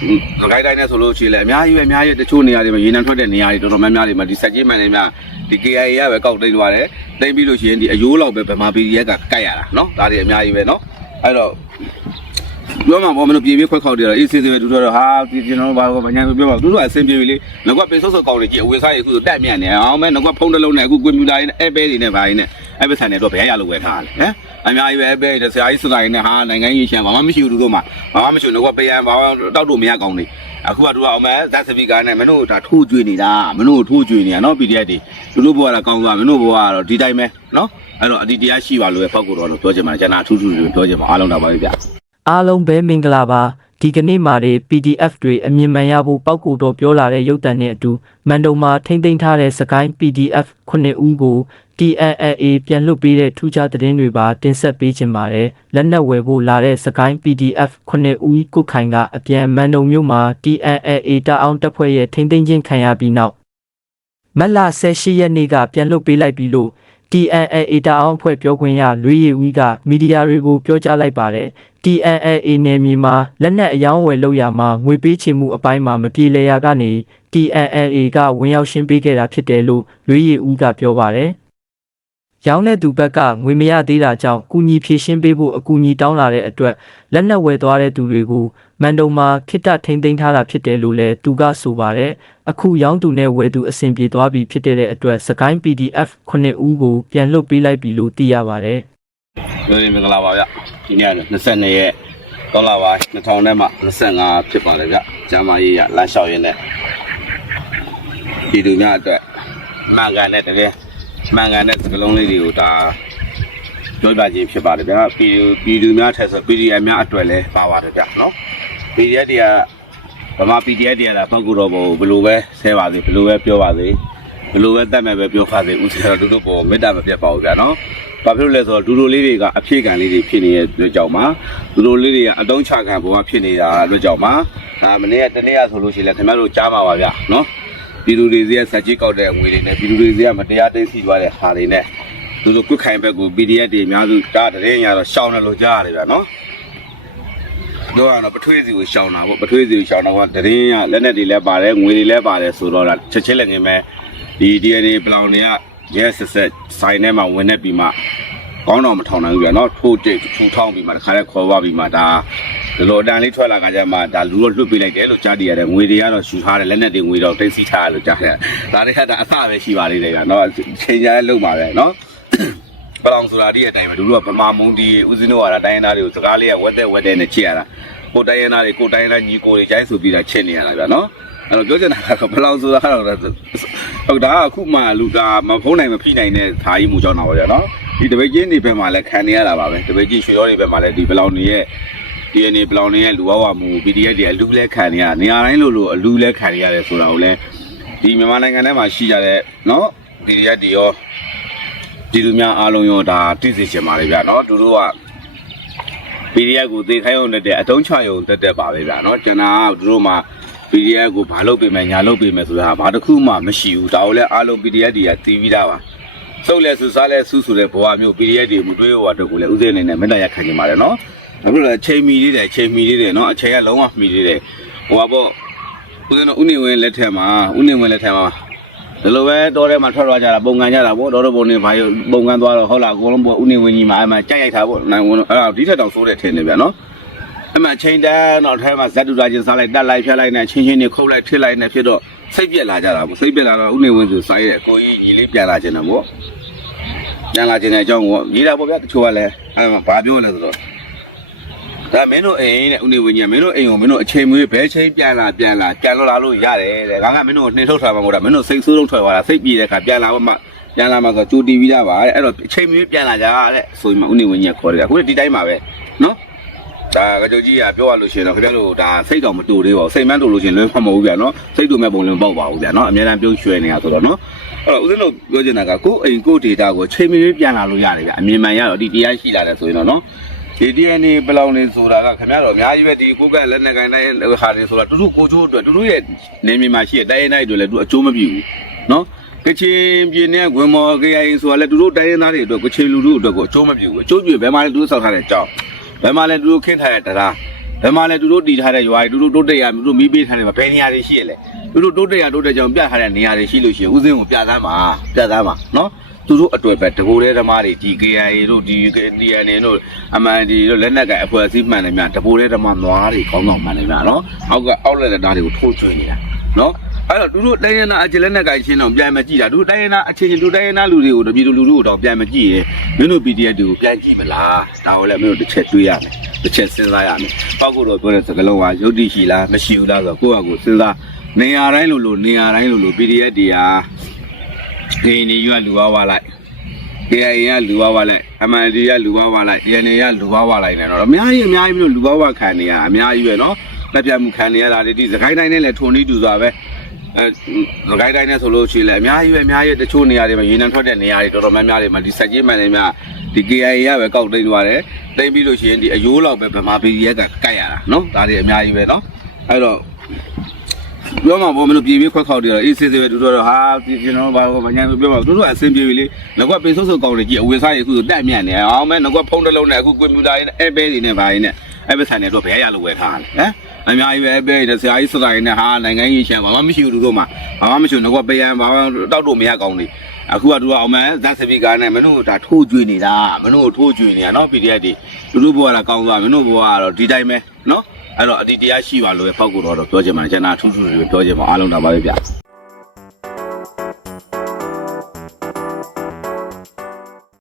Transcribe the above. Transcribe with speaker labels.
Speaker 1: စကိုင်းတိုင်းနဲ့ဆိုလို့ရှိရင်လည်းအများကြီးပဲအများကြီးတချို့နေရာတွေမှာရေနံထွက်တဲ့နေရာတွေတော်တော်များများတွေမှာဒီဆက်ကြီးမှန်နေများဒီ KIA ရပဲကောက်တိတ်သွားတယ်တိတ်ပြီးလို့ရှိရင်ဒီအယိုးလောက်ပဲဗမာပြည်ရက်ကကိုက်ရတာနော်ဒါတွေအများကြီးပဲနော်အဲ့တော့ပြောမှာပေါ့မလို့ပြေပြေခွက်ခေါက်တယ်အေးစင်းစင်းပဲသူတို့ဟာဒီကျွန်တော်ဘာဘာညာပြောပါသူတို့ကအဆင်ပြေပြီလေငါကပေဆုပ်ဆုပ်ကောက်နေကြည့်အဝေစားရအခုတက်မြန်နေအောင်မဲငါကဖုန်းတစ်လုံးနဲ့အခုကွန်ပျူတာနဲ့အဲပဲတွေနဲ့ဘာတွေနဲ့ အဲပဲဆန်နေတော့ဘယ်ရလို့ဝယ်ထားလဲဟမ်အများကြီးပဲအဲပဲတွေဆရာကြီးစတိုင်းနဲ့ဟာနိုင်ငံရေးရှမ်းဘာမှမရှိဘူးသူတို့မှာဘာမှမရှိဘူးငါကပေးရန်ဘာတောက်လို့မရကောင်းနေအခုကသူကအောင်မဲဇက်စပီကာနဲ့မင်းတို့ဒါထိုးကျွေးနေတာမင်းတို့ထိုးကျွေးနေတာနော် PDF တွေသူတို့ဘဝကကောင်းသွားမင်းတို့ဘဝကတော့ဒီတိုင်းပဲနော်အဲ့တော့အဒီတရားရှိပါလို့ပဲဖောက်ကိုတော့ပြောချင်ပါတယ်ကျွန်တော်ထူးထူးပြောချင်ပါအားလုံးတော့ပါပြီဗျာ
Speaker 2: အားလုံးပဲမင်္ဂလာပါဒီကနေ့မှာတွေ PDF တွေအမြင်မှန်ရဖို့ပောက်ကူတော့ပြောလာတဲ့ရုပ်တံနဲ့အတူမန်တုံမှာထိမ့်သိမ်းထားတဲ့စကိုင်း PDF 9ဦးကို TNLA ပြန်လွတ်ပေးတဲ့ထူးခြားသတင်းတွေပါတင်ဆက်ပေးခြင်းပါတယ်လက်နက်ဝယ်ဖို့လာတဲ့စကိုင်း PDF 9ဦးကုတ်ခိုင်ကအပြန်မန်တုံမြို့မှာ TNLA တအောင်တပ်ဖွဲ့ရဲ့ထိမ့်သိမ်းခြင်းခံရပြီးနောက်မက်လာ18ရက်နေ့ကပြန်လွတ်ပေးလိုက်ပြီးလို့ TNLA တအောင်အဖွဲ့ပြောခွင့်ရလွေရည်ဦးကမီဒီယာတွေကိုပြောကြားလိုက်ပါတယ် TNLA နယ်မြေမှာလက်နက်အယောင်းဝယ်လုပ်ရမှာငွေပေးချေမှုအပိုင်းမှာမပြေလည်ရာကနေ TNLA ကဝင်ရောက်ရှင်းပေးခဲ့တာဖြစ်တယ်လို့လွေးရည်ဦးကပြောပါတယ်။ ရောင်းတဲ့သူဘက်ကငွေမရသေးတာကြောင့်ကုညီဖြည့်ရှင်းပေးဖို့အကူအညီတောင်းလာတဲ့အတွက်လက်နက်ဝယ်သွားတဲ့သူတွေကိုမန်တုံမှာခိတ္တထိမ့်သိမ်းထားတာဖြစ်တယ်လို့လည်းသူကဆိုပါတယ်။အခုရောင်းသူနဲ့ဝယ်သူအဆင်ပြေသွားပြီဖြစ်တဲ့အတွက်စကိုင်း PDF 9ဦးကိုပြန်လွတ်ပေးလိုက်ပြီလို့သိရပါတယ်။
Speaker 1: ဒီနေ့မင်္ဂလာပါဗျဒီနေ့က22ရက်ဒေါ်လာပါ2000နဲ့မှ25ဖြစ်ပါတယ်ဗျကျမ်းမာရေးရလမ်းလျှောက်ရင်းနဲ့ပြည်သူများအတွက်မှန်ကန်တဲ့တကယ် မှန်ကန်တဲ့စကလုံးလေးတွေကိုဒါပြောပြခြင်းဖြစ်ပါတယ်ဗျပြည်သူပြည်သူများထက်ဆို PDF များအတွက်လည်းပါပါတယ်ဗျနော် PDF တွေကဗမာ PDF တွေကလည်းပောက်ကူတော့ဘယ်လိုပဲဆဲပါစေဘယ်လိုပဲပြောပါစေဘယ်လိုပဲတတ်မဲ့ပဲပြောပါစေဦးစဲတော့သူတို့ပေါ်မေတ္တာမပြတ်ပါဘူးဗျနော်ဘာဖြစ်လို့လဲဆိုတော့ဒူဒိုလေးတွေကအဖြစ်ခံလေးတွေဖြစ်နေတဲ့အတွက်ကြောင့်ပါဒူဒိုလေးတွေကအတုံးချခံဘဝဖြစ်နေတာအတွက်ကြောင့်ပါအာမနေ့ကတနေ့ကဆိုလို့ရှိရင်လည်းခင်ဗျားတို့ကြားမှာပါဗျနော် ပြည်သူတွေစီကစက်ကြီးကောက်တဲ့ငွေတွေနဲ့ပြည်သူတွေစီကမတရားသိမ်းဆီးသွားတဲ့ဟာတွေနဲ့သူတို့ကွတ်ခိုင်ဘက်ကို PDF တွေအများစုကြားတဲ့ရင်ရတော့ရှောင်းတယ်လို့ကြားရတယ်ဗျနော်တော့ကတော့ပထွေးစီကိုရှောင်းတာပေါ့ပထွေးစီကိုရှောင်းတော့ကတရင်ရလက်နဲ့တွေလည်းပါတယ်ငွေတွေလည်းပါတယ်ဆိုတော့ချက်ချင်းလည်းငင်မဲ့ဒီ DNA ပလောင်တွေကရဲဆက်ဆက်ဆိုင်ထဲမှာဝင်နေပြီးမှ ကောင်းတော့မထောင်နိုင်ဘူးဗျာနော်ထိုးတိတ်ထူထောင်းပြီးမှတခါလဲခေါ်သွားပြီးမှဒါဒီလိုအတန်လေးထွက်လာကြကြမှာဒါလူတော့လွတ်ပေးလိုက်တယ်လို့ကြားတည်ရတယ်ငွေတွေကတော့ရှူထားတယ်လက်နဲ့တွေငွေတော့တိတ်စီထားတယ်လို့ကြားရတယ်ဒါတွေကဒါအစပဲရှိပါသေးတယ်ဗျာနော်ချိန်ကြရဲလုံပါပဲနော်ပလောင်ဆိုတာဒီအတိုင်းပဲလူတို့ကပမာမုံဒီဦးစင်းတို့ကတိုင်းရင်းသားတွေကိုစကားလေးကဝက်တဲ့ဝက်တဲ့နဲ့ချစ်ရတာကိုတိုင်းရင်းသားတွေကိုတိုင်းရင်းသားညီကိုတွေကျိုင်းဆိုပြီးတာချစ်နေရတာဗျာနော်အဲ့တော့ပြောချင်တာကတော့ဘလောင်ဆိုတာကတော့ဟုတ်ဒါကအခုမှလူကမဖုံးနိုင်မဖိနိုင်တဲ့ဓာကြီးမူကြောင်းတော့ပါဗျာနော် ဒီတပိတ်ချင်းတွေဘက်မှာလည်းခံနေရတာပါပဲတပိတ်ချင်းရွှေရောတွေဘက်မှာလည်းဒီဘလောင်တွေရဲ့ DNA ဘလောင်တွေရဲ့လူဝဝမှု PDF တွေအလူလဲခံနေရနေရာတိုင်းလို့လို့အလူလဲခံနေရတယ်ဆိုတာကိုလည်းဒီမြန်မာနိုင်ငံထဲမှာရှိကြတဲ့เนาะ PDF တွေရောဒီလူများအားလုံးရောဒါသိစေချင်ပါလေဗျာเนาะသူတို့က PDF ကိုသေခိုင်းအောင်တက်တဲ့အတုံးချရုံတက်တက်ပါပဲဗျာเนาะကျွန်တော်ကသူတို့မှာ PDF ကိုဘာလုပ်ပေးမယ်ညာလုပ်ပေးမယ်ဆိုတာဘာတစ်ခုမှမရှိဘူးဒါကိုလည်းအားလုံး PDF တွေကသိပြီးသားပါ စုပ်လဲဆူစားလဲဆူဆိုတဲ့ဘဝမျိုး PDF တွေမတွေးရတော့ကိုလည်းဥစဉ်အနေနဲ့မေတ္တာရခံနေပါတယ်နော်။ဘာဖြစ်လဲချိန်မီလေးတယ်ချိန်မီလေးတယ်နော်အချိန်ကလုံးဝမီလေးတယ်။ဟိုပါပေါ့ဥစဉ်တော့ဥနေဝင်လက်ထက်မှာဥနေဝင်လက်ထက်မှာဒီလိုပဲတောထဲမှာထွက်သွားကြတာပုံကန်ကြတာပေါ့တော်တော်ပုံနေဘာပုံကန်သွားတော့ဟုတ်လားအကုန်လုံးပေါ့ဥနေဝင်ကြီးမှာအဲ့မှာကြိုက်ရိုက်တာပေါ့နိုင်ဝင်အဲ့ဒါဒီထက်တောင်ဆိုးတယ်ထင်တယ်ဗျာနော်။အဲ့မှာချိန်တန်းတော့ထဲမှာဇက်တူတာချင်းစားလိုက်တက်လိုက်ဖြတ်လိုက်နဲ့ချင်းချင်းတွေခုတ်လိုက်ထစ်လိုက်နဲ့ဖြစ်တော့ စိတ်ပြက်လာကြတာပေါ့စိတ်ပြက်လာတော့ဥနေဝင်ဆိုစားရဲကိုကြီးညီလေးပြန်လာခြင်းတယ်ပေါ့ပြန်လာခြင်းတဲ့အကြောင်းကိုရေးတာပေါ့ဗျာတချို့ကလည်းအဲမှာဘာပြောလဲဆိုတော့ဒါမင်းတို့အိမ်နဲ့ဦးနေဝင်းကြီးမင်းတို့အိမ်ကိုမင်းတို့အချိန်မွေးဘဲချိန်ပြန်လာပြန်လာပြန်လို့လာလို့ရတယ်တဲ့ကောင်ကမင်းတို့နှင်ထုတ်ထားမှာမဟုတ်တာမင်းတို့စိတ်ဆိုးလုံးထွက်သွားတာစိတ်ပြေတဲ့ခါပြန်လာမှပြန်လာမှဆိုကြိုတီးပြီးသားပါတဲ့အဲ့တော့အချိန်မွေးပြန်လာကြတဲ့ဆိုရင်ဦးနေဝင်းကြီးခေါ်တယ်ခုဒီတိုင်းပါပဲနော် ဒါကကြိုကြီးကပြောရလို့ရှိရင်တော့ခင်ဗျားတို့ဒါစိတ်တော်မတူသေးပါဘူးစိတ်မှန်းတူလို့ရှိရင်လွဲမှာမဟုတ်ဘူးဗျာနော်စိတ်တူမဲ့ပုံလုံးပေါက်ပါဘူးဗျာနော်အများအားပြုံးရွှဲနေတာဆိုတော့နော်အဲ့တော့ဦးဇင်းတို့ပြောချင်တာကကိုယ်အိမ်ကိုယ်ဒေတာကိုချိန်မီလေးပြန်လာလို့ရတယ်ဗျအမြင်မှန်ရတော့ဒီတရားရှိလာတယ်ဆိုရင်တော့နော်ဒီ DNA ဘယ်လောက်နေဆိုတာကခင်ဗျားတို့အများကြီးပဲဒီကိုယ်ကလက်နဲ့ကိုင်းတဲ့ဟာတွေဆိုတာတူတူကိုချိုးအတွက်တူတူရဲ့နေမြေမှာရှိတဲ့တိုင်းရင်းတိုင်းတွေလည်းသူအကျိုးမပြဘူးနော်ကချင်ပြည်နယ်ဂွင်မော် KIA ဆိုတာလည်းတူတူတိုင်းရင်းသားတွေအတွက်ကချင်လူလူအတွက်ကိုအကျိုးမပြဘူးအကျိုးပြဘယ်မှာလဲတူတူဆောက်ထားတဲ့ကြောင်း ဘယ်မှာလဲတူတူခင်းထားတဲ့တရားဘယ်မှာလဲသူတို့တည်ထားတဲ့ရွာတွေသူတို့တိုးတက်ရသူတို့မီးပေးထားတယ်မှာဘယ်နေရာတွေရှိရလဲသူတို့တိုးတက်ရတိုးတက်ကြောင်ပြထားတဲ့နေရာတွေရှိလို့ရှိရင်ဦးစင်းကိုပြသမ်းပါပြသမ်းပါနော်သူတို့အတွက်ပဲတဘိုးတဲ့ဓမားတွေဒီ KIA တို့ဒီ DNA တို့ MND တို့လက်နက်ကအဖွဲ့အစည်းမှန်တယ်များတဘိုးတဲ့ဓမားနွားတွေကောင်းကောင်းမှန်တယ်များနော်အောက်ကအောက်လက်တဲ့ဓာတ်တွေကိုထိုးချွေနေတာနော် အဲ့တော့သူတို့တိုင်းရင်းသားအကြလက်နဲ့ကိုင်ရှင်းတော့ပြန်မကြည့်တာသူတို့တိုင်းရင်းသားအချင်းချင်းလူတိုင်းရင်းသားလူတွေကိုတပြည်သူလူထုကိုတော့ပြန်မကြည့်ရင်မင်းတို့ PDF တွေကိုပြန်ကြည့်မလားဒါကိုလည်းမင်းတို့တစ်ချက်တွေးရမယ်တစ်ချက်စဉ်းစားရမယ်ပေါက်ကိုတော့ပြောတဲ့စကားလုံးကယုတ်တိရှိလားမရှိဘူးလားဆိုတော့ကိုယ့်ဟာကိုယ်စဉ်းစားနေရာတိုင်းလို့လို့နေရာတိုင်းလို့လို့ PDF တွေကဒိန်တွေရွတ်လူဝါဝါလိုက် KIA ကလူဝါဝါလိုက် MND ကလူဝါဝါလိုက် DNA ကလူဝါဝါလိုက်နေတော့အများကြီးအများကြီးမျိုးလူဝါဝါခံနေရအများကြီးပဲနော်လက်ပြမှုခံနေရတာတွေဒီစကိုင်းတိုင်းနဲ့လည်းထုံနေတူစွာပဲ အဲဂိုင်းတိုင်းနဲ့ဆိုလို့ရှိရင်လည်းအများကြီးပဲအများကြီးတချို့နေရာတွေမှာရေနံထွက်တဲ့နေရာတွေတော်တော်များများတွေမှာဒီစက်ကြီးမှန်တွေများဒီ KIA ရပဲကောက်သိမ်းသွားတယ်သိမ်းပြီးလို့ရှိရင်ဒီအယိုးလောက်ပဲဗမာပြည်ရဲ့ကကတ်ရတာနော်ဒါတွေအများကြီးပဲနော်အဲ့တော့ပြောမှာပေါ့မလို့ပြေပြေခွက်ခေါက်တွေတော့အေးဆေးဆေးပဲတို့တော့ဟာဒီကျွန်တော်ဘာကိုမညာပြောမှာတို့တော့အဆင်ပြေပြီလေငကွက်ပင်ဆုပ်ဆုပ်ကောက်တယ်ကြည့်အဝေစားရခုတက်မြန့်နေအောင်မဲငကွက်ဖုံးတစ်လုံးနဲ့အခုကွန်ပျူတာရင်းနဲ့အဲပဲတွေနဲ့ဘာရင်းနဲ့ အဲဘဲဆိုင်နေတော့ဘဲရလို့ဝယ်ထားတယ်ဟမ်အများကြီးပဲအဲဘဲတွေဆရာကြီးစတာရင်းနဲ့ဟာနိုင်ငံကြီးရှမ်းဘာမှမရှိဘူးသူတို့မှာဘာမှမရှိဘူးငကွက်ပေရန်ဘာမှတောက်တော့မရကောင်းနေအခုကသူကအောင်မဲဇက်စပီကာနဲ့မင်းတို့ဒါထိုးကျွေးနေတာမင်းတို့ထိုးကျွေးနေတာနော် PDF တွေသူတို့ဘဝကကောင်းသွားမင်းတို့ဘဝကတော့ဒီတိုင်းပဲနော်အဲ့တော့အဒီတရားရှိပါလို့ပဲပောက်ကိုတော့ပြောချင်ပါတယ်ကျွန်တော်ထူးထူးလေးပြောချင်ပါအားလုံးဒါပါပဲဗျ